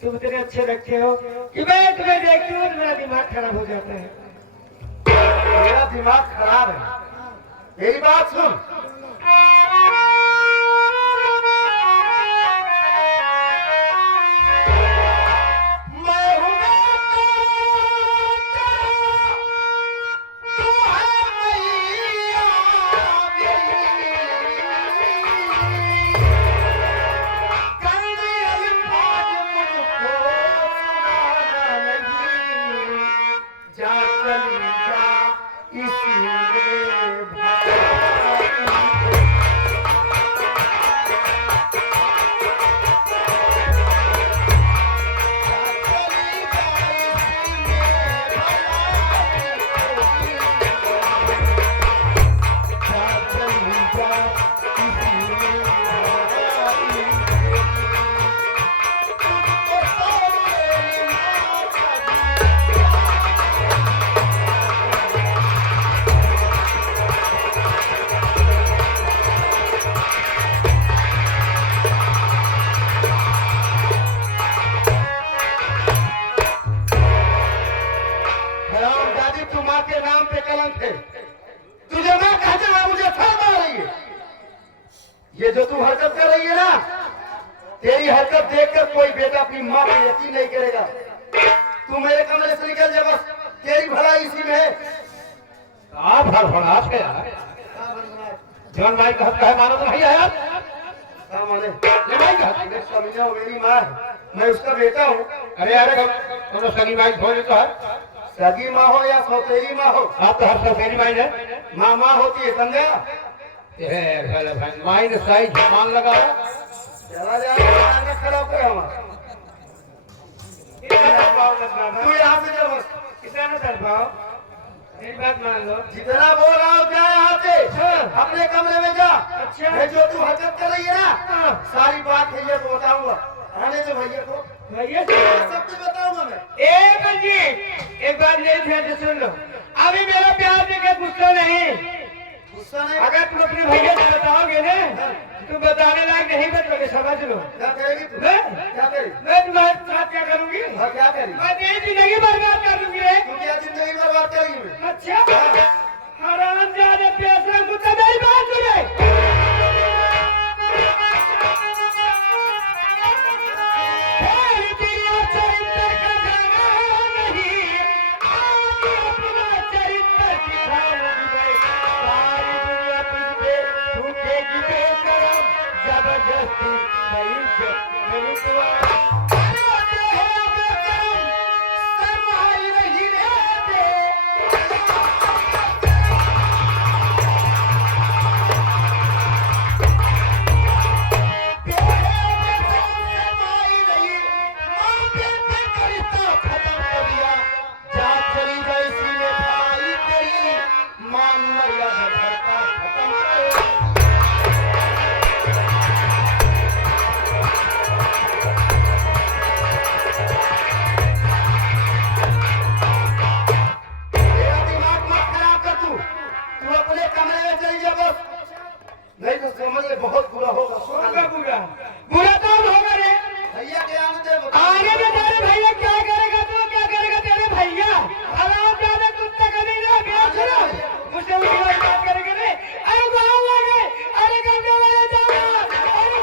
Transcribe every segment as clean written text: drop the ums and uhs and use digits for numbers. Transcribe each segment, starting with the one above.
तुम इतने अच्छे लगते हो कि मैं तुम्हें देखती हूँ तो मेरा दिमाग खराब हो जाता है। मेरा दिमाग खराब है, मेरी बात सुन। के नाम पे कलंक है। तुझे मैं कहते हुए मुझे शर्म आ रही है। ये जो तू हरकत कर रही है ना, तेरी हरकत देखकर कोई बेटा अपनी माँ पे यकीन नहीं करेगा। तू मेरे कमरे से निकल जा, बस तेरी भलाई इसी में है। आप भड़भड़ास के जौन भाई कहत कहे मानो तो नहीं आया। हाँ माने ये भाई कहत कमीना मेरी माँ है, मैं उसका बेटा हूँ। अरे अरे दोनों सगी भाई भोज तो है। सगी माँ हो या सौतेरी माँ हो, आप तो हर सौतेरी भाई है। माँ माँ होती है, समझा? भाई माई ने सही जमान लगाया। चला जा खराब कर हमारा। तू यहाँ से जा बस। कितना न कर पाओ, मेरी बात मान लो। जितना बोल रहा हूँ क्या यहाँ से अपने कमरे में जा। अच्छा। ये जो तू हरकत कर रही है ना, सारी बात भैया को बताऊंगा। आने दो भैया को, भैया सब कुछ बताऊंगा मैं। एक बात मेरी ध्यान से सुन लो। अभी मेरा प्यार देकर गुस्सा नहीं। गुस्सा नहीं? अगर तुम अपने भैया से बताओगे ना, तुम बताने लायक नहीं बचोगे, समझ लो। क्या करेगी तू? मैं क्या करेगी? मैं तुम्हारे साथ क्या करूंगी? हाँ, क्या करेगी? मैं तेरी जिंदगी बर्बाद कर दूंगी रे। तू क्या जिंदगी बर्बाद करेगी मैं? अच्छा, हरामजादे पैसे मुझसे मेरी बात सुने। नहीं तो समझ ले बहुत बुरा होगा। बुरा बुरा तो होगा रे। भैया के आने दे, आने में तेरे भैया क्या करेगा, तू क्या करेगा? तेरे भैया हरामजादे कुत्ते कभी ना बेच रहा मुझसे उनकी बात करेंगे रे। अरे गाँव वाले, अरे गंदे वाले जाओ, अरे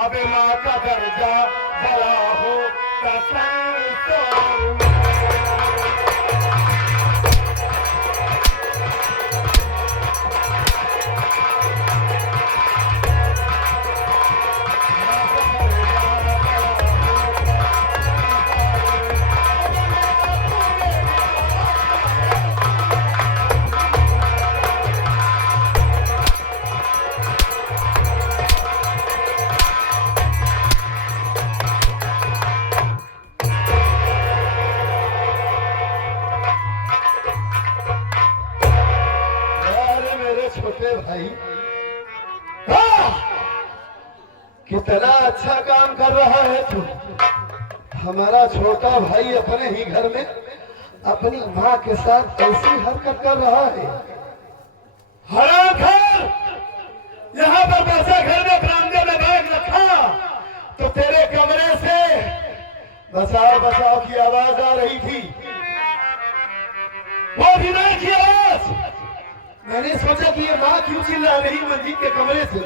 अबे माँ का दर्जा भला हो अच्छा काम कर रहा है तू। हमारा छोटा भाई अपने ही घर में अपनी माँ के साथ कैसी हरकत कर रहा है। हराम घर यहाँ पर बसा घर में बरामदे में बैग रखा तो तेरे कमरे से बचाओ बचाओ की आवाज आ रही थी। वो भी नहीं की आवाज। मैंने सोचा कि ये माँ क्यों चिल्ला रही मंजीत के कमरे से।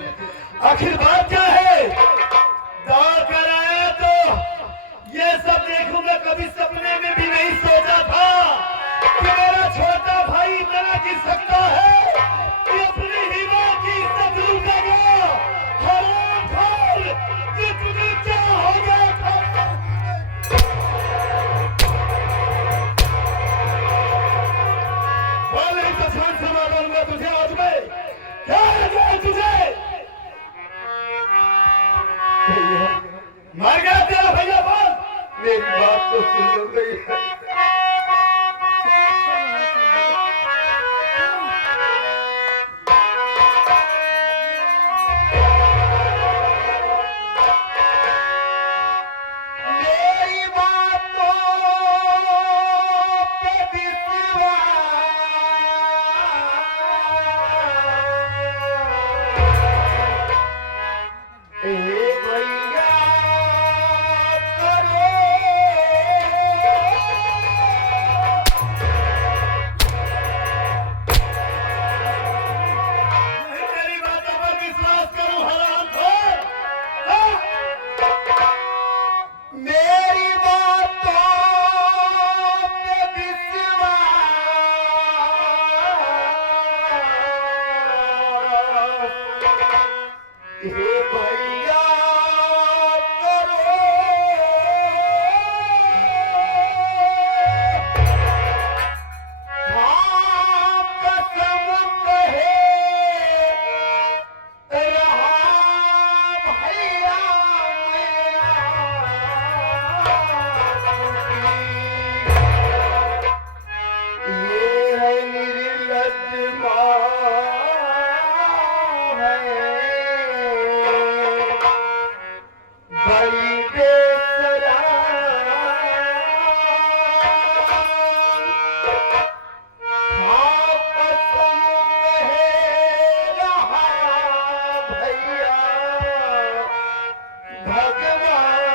आखिर बात क्या है? दौड़ कर आया तो ये सब देखूंगा। कभी सपने में भी नहीं सोचा था कि मेरा छोटा भाई इतना गिर सकता है कि अपनी ही मां की इज्जत लूटेगा। हरामखोर, ये तुझे क्या हो गया था? बोल नहीं तो जान से मारूंगा तुझे आज मैं। क्या है तुझे? मर गया तेरा भैया? बोल। मेरी बात तो सुन लो भैया। मेरी बातों पे विश्वास भैया करो। नहीं तेरी बातों पर विश्वास करूं हरामखोर। मेरी बातों पे विश्वास हे भैया करो। हाँ कसम कहे रहा भैया ये है निर्लज माँ है बड़ी बेसराम। हाँ कसम कहे रहा भैया भगवान।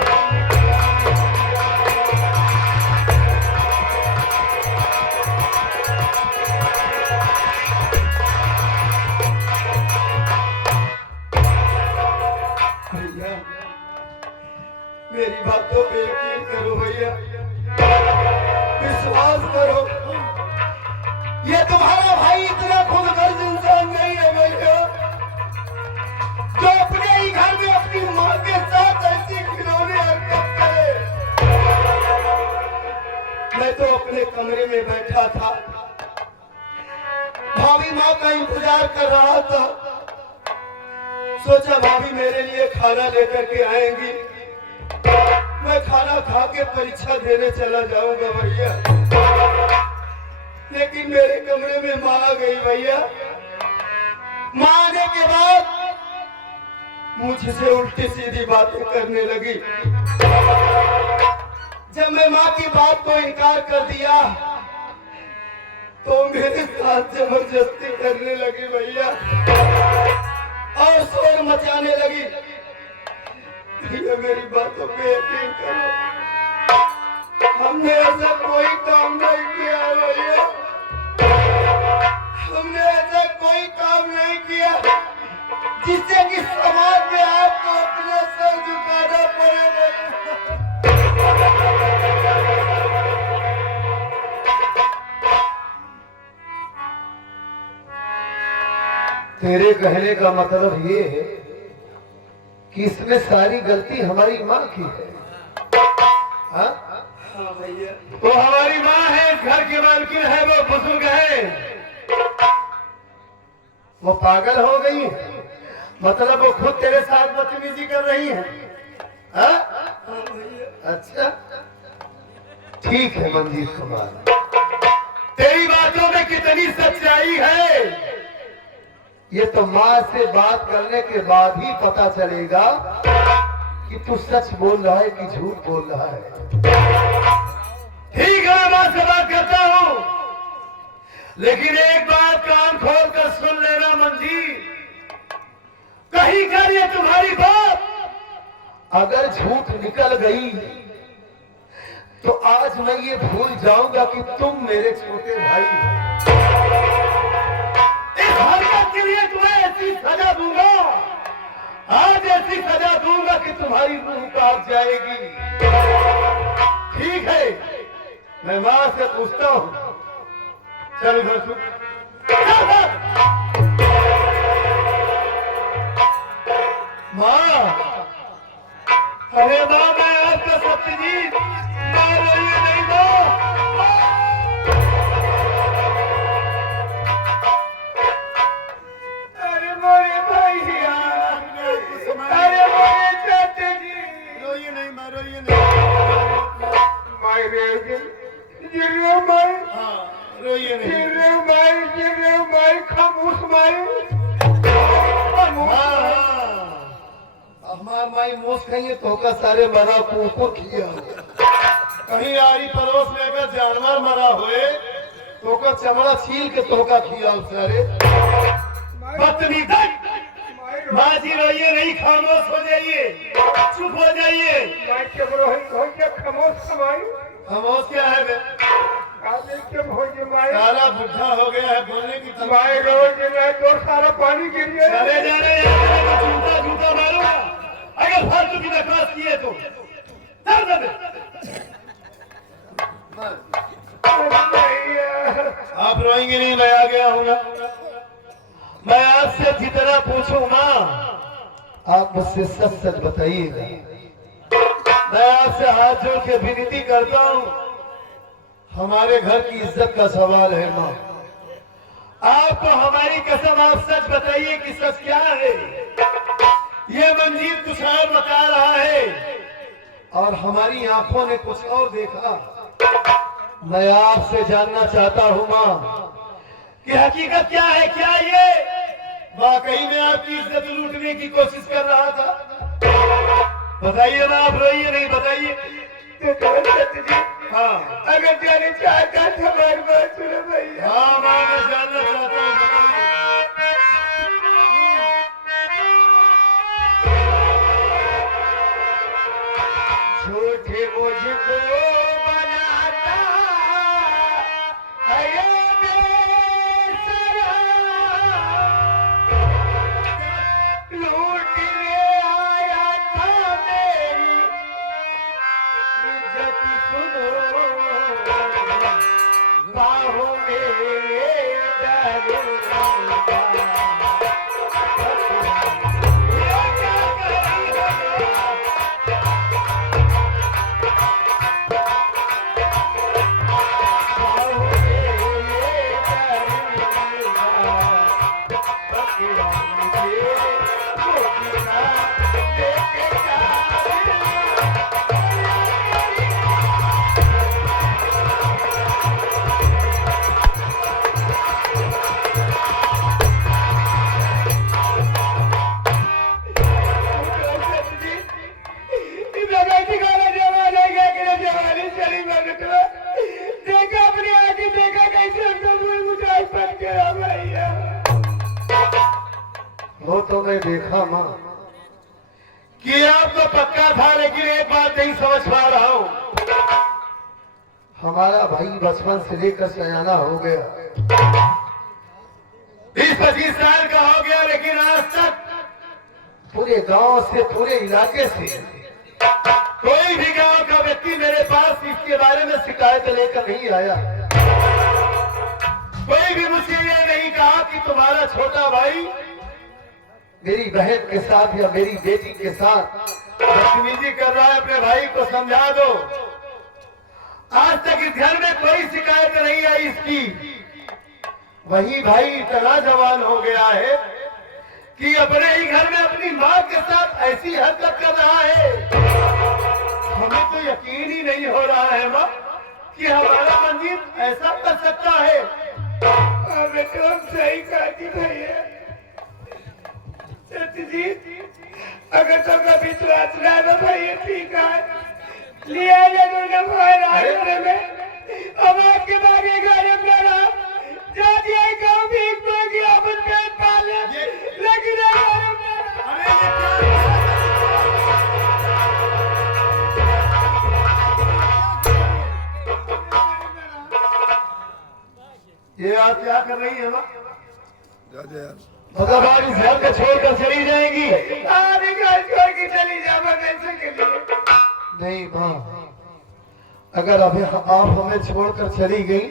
भैया मेरी बातों पे यकीन करो भैया, विश्वास करो। ये तुम्हारा भाई इतना खुदगर्ज इंसान नहीं है भैया जो अपने ही घर में अपनी माँ के साथ ऐसी खिलौने हरकत करे। मैं तो अपने कमरे में बैठा था, भाभी माँ का इंतजार कर रहा था। सोचा भाभी मेरे लिए खाना लेकर के आएंगी, मैं खाना खा के परीक्षा देने चला जाऊंगा भैया। लेकिन मेरे कमरे में माँ आ गई भैया। माँ आने के बाद मुझसे उल्टी सीधी बातें करने लगी। जब मैं माँ की बात को इनकार कर दिया तो मेरे साथ जबरदस्ती करने लगी भैया और शोर मचाने लगी। भैया मेरी बातों पे यकीन करो, हमने ऐसा कोई काम नहीं किया भैया। हमने ऐसा कोई काम नहीं किया जिससे कि समाज में आपको अपना सर झुकाना पड़े भैया। तेरे कहने का मतलब ये है कि इसमें सारी गलती हमारी माँ की है। हाँ भैया, वो हमारी माँ है, इस घर की मालकिन है, वो बुजुर्ग है। वो पागल हो गई है, मतलब वो खुद तेरे साथ बदतमीजी कर रही है। हाँ? अच्छा ठीक है मंजीत कुमार, तेरी बातों में कितनी सच्चाई है ये तो माँ से बात करने के बाद ही पता चलेगा कि तू सच बोल रहा है कि झूठ बोल रहा है। ठीक है, मैं बात से बात करता हूं, लेकिन एक बात कान खोल कर सुन लेना मंजीर, कहीं कर ये तुम्हारी बात अगर झूठ निकल गई तो आज मैं ये भूल जाऊंगा कि तुम मेरे छोटे भाई हो। इस हरकत के लिए तुम्हें ऐसी सजा दूंगा, आज ऐसी सजा दूंगा कि तुम्हारी रूह काट जाएगी। ठीक है, मैं मां से पूछता हूं, चल इधर सुन। मां, अरे मां, मैं आपका सत्यजीत, मां रोइए नहीं मां। अरे मोरे भैया, अरे मोरे चाचा जी, रोइए नहीं मां, रोइए नहीं। माई रे जिरे माई, रोइए नहीं। जिरे माई खामोश माई, हमार माई मोस खाइए तो का सारे मरा को किया कहीं आड़ी पड़ोस में अगर जानवर मरा हुए तो का चमड़ा छील के तो का खिया सारे। बदतमीज, माँ जी रोइए नहीं, खामोश हो जाइए, चुप हो जाइए। माई के हो के खामोश माई, खामोश क्या है बे? आगे के भोज माई, सारा बुढ़ा हो गया है, बोलने की माई रोज में तो सारा पानी गिर गया। चले जा रहे हैं, जूता जूता मारूंगा अगर फालतू की बकवास किए तो। चल दे। आप रोएंगे नहीं, मैं आ गया हूँ ना। मैं आपसे जितना पूछूं माँ, आप मुझसे सच सच बताइएगा। मैं आपसे हाथ जोड़ के विनती करता हूँ, हमारे घर की इज्जत का सवाल है माँ। आपको हमारी कसम, आप सच बताइए कि सच क्या है। ये मंजीर कुछ और बता रहा है और हमारी आंखों ने कुछ और देखा। मैं आपसे जानना चाहता हूँ माँ कि हकीकत क्या है। क्या ये वाकई में आपकी इज्जत लूटने की कोशिश कर रहा था? बताइए ना, आप रोइए नहीं, बताइए। हाँ, अगर जाने चाहता था हमारी बात सुनो भैया। हाँ माँ, मैं जानना चाहता हूँ, बताइए। झूठे मुझको बनाता है ये बेसरा, लूटने आया था मेरी इज्जत सुनो, बाहों में दरूंगा। देखा अपनी आंखें, देखा कैसे हमको कोई मुझे पड़ गया भैया। वो तो मैं देखा माँ कि आपको पक्का था, लेकिन एक बात नहीं समझ पा रहा हूँ। हमारा भाई बचपन से लेकर सयाना हो गया, 20-25 साल का हो गया, लेकिन आज तक पूरे गांव से पूरे इलाके से कोई भी गांव का व्यक्ति मेरे पास इसके बारे में शिकायत लेकर नहीं आया। कोई भी मुझसे ये नहीं कहा कि तुम्हारा छोटा भाई मेरी बहन के साथ या मेरी बेटी के साथ बदतमीजी कर रहा है। अपने भाई को समझा दो। आज तक इस घर में कोई शिकायत नहीं आई इसकी। वही भाई इतना जवान हो गया है कि अपने ही घर में अपनी माँ के साथ ऐसी हरकत कर रहा है। हमें तो यकीन ही नहीं हो रहा है माँ कि हमारा मंजीत ऐसा कर सकता है। बेटा हम सही कहती भैया। सत्यजीत अगर तो कभी तो असला में भाई ठीक है लिया जाने फोन आने में अब आपके बागे गाड़ी में ना जाती है गांव भी एक बागी अपन पेट पाले लेकिन अरे ये आप क्या कर रही है ना? मतलब आप इस घर को छोड़कर चली जाएंगी? आधी घर छोड़ के चली जा पैसे के लिए नहीं माँ, अगर अभी आप हमें छोड़कर चली गई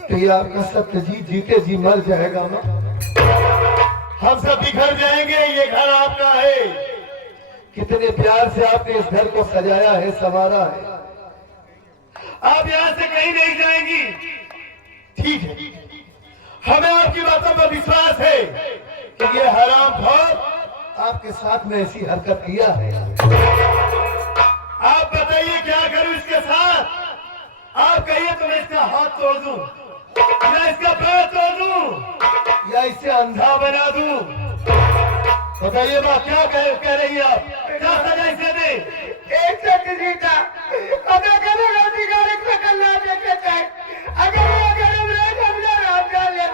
तो ये आपका सत्यजीत जीते जी मर जाएगा माँ। हम सब बिखर जाएंगे, ये घर आपका है। कितने प्यार से आपने इस घर को सजाया है, संवारा है। आप यहाँ से कहीं नहीं जाएंगी। ठीक है, हमें आपकी बातों पर विश्वास है कि ये हरामखोर आपके साथ में ऐसी हरकत किया है। आप बताइए क्या करूं इसके साथ? आप कहिए तो मैं इसका हाथ तोड़ दूं या इसका पैर तोड़ दूं या इसे अंधा बना दूं? बताइए माँ, क्या कह रही है आप? क्या सजा इसे दे? एक सत्य जीता अगर कभी गलती करे तो करना देते थे अगर वो गरम रहे तो हमने रात डाल लिया तो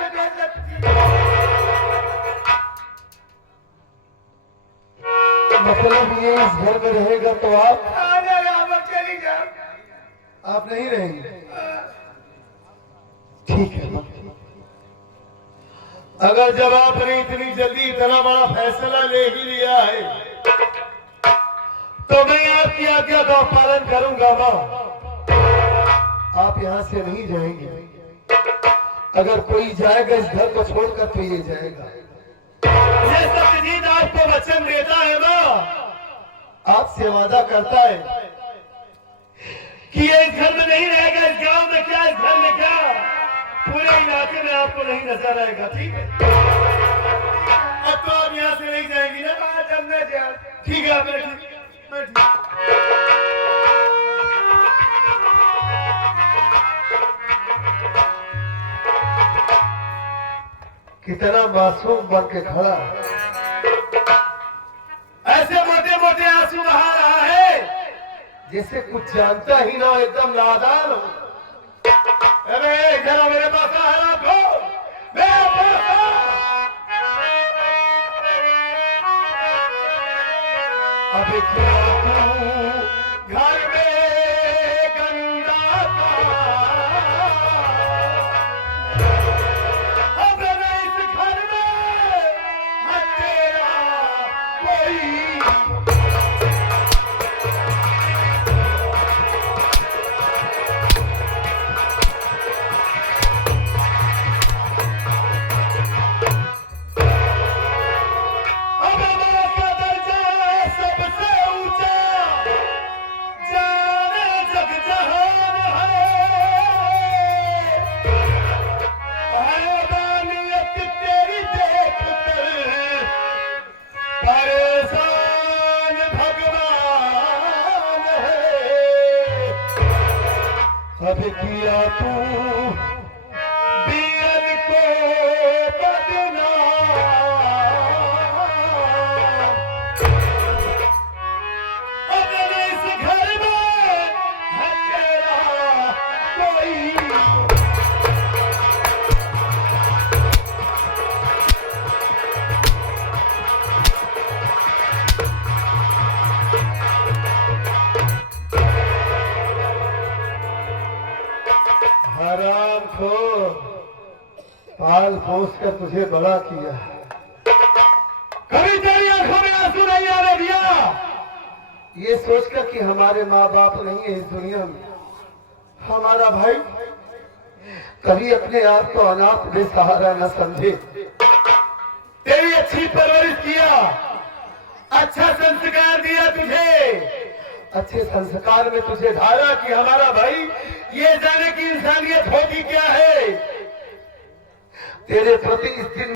मतलब ये इस घर में रहेगा तो आप चली जाओ। आप नहीं रहेंगे। ठीक है माँ। अगर जब आपने इतनी जल्दी इतना बड़ा फैसला ले ही लिया है तो मैं आपकी आज्ञा का पालन करूंगा माँ। आप यहाँ से नहीं जाएंगे। अगर कोई जाएगा इस घर को छोड़कर तो ये जाएगा। ये सत्यजीत आपको वचन देता है माँ, आपसे वादा करता है कि ये इस घर में नहीं रहेगा। इस गांव में क्या, इस घर में क्या, पूरे इलाके में आपको नहीं नजर आएगा। ठीक है, अब तो आप यहाँ से नहीं जाएंगी ना? ठीक है, आप बैठिए। कितना मासूम बन के खड़ा है। ऐसे मोटे मोटे आंसू बहा रहा है जैसे कुछ जानता ही ना हो, एकदम नादान हो। अरे जरा मेरे पास आ रहा मेरे पास आ। अब घर में गंदा था, अब मैं इस घर में है तेरा कोई। अब हमारा दर्जा सबसे ऊंचा, जाने जग जहान है। हैवानियत तेरी देख कर परेशान भगवान है। अब किया तू बीरन को बदनाम, अगर इस घर में है तेरा कोई। हराम खोर, पाल पोस कर तुझे बड़ा किया। कभी तेरी आंखों में आंसू नहीं आने दिया। ये सोचकर कि हमारे माँ बाप नहीं है इस दुनिया में, हमारा भाई कभी अपने आप को अनाथ बेसहारा न समझे। तेरी अच्छी परवरिश किया, अच्छा संस्कार दिया तुझे, अच्छे संस्कार में तुझे ढाला कि हमारा भाई ये जाने की इंसानियत होती क्या है। तेरे प्रति इस दिन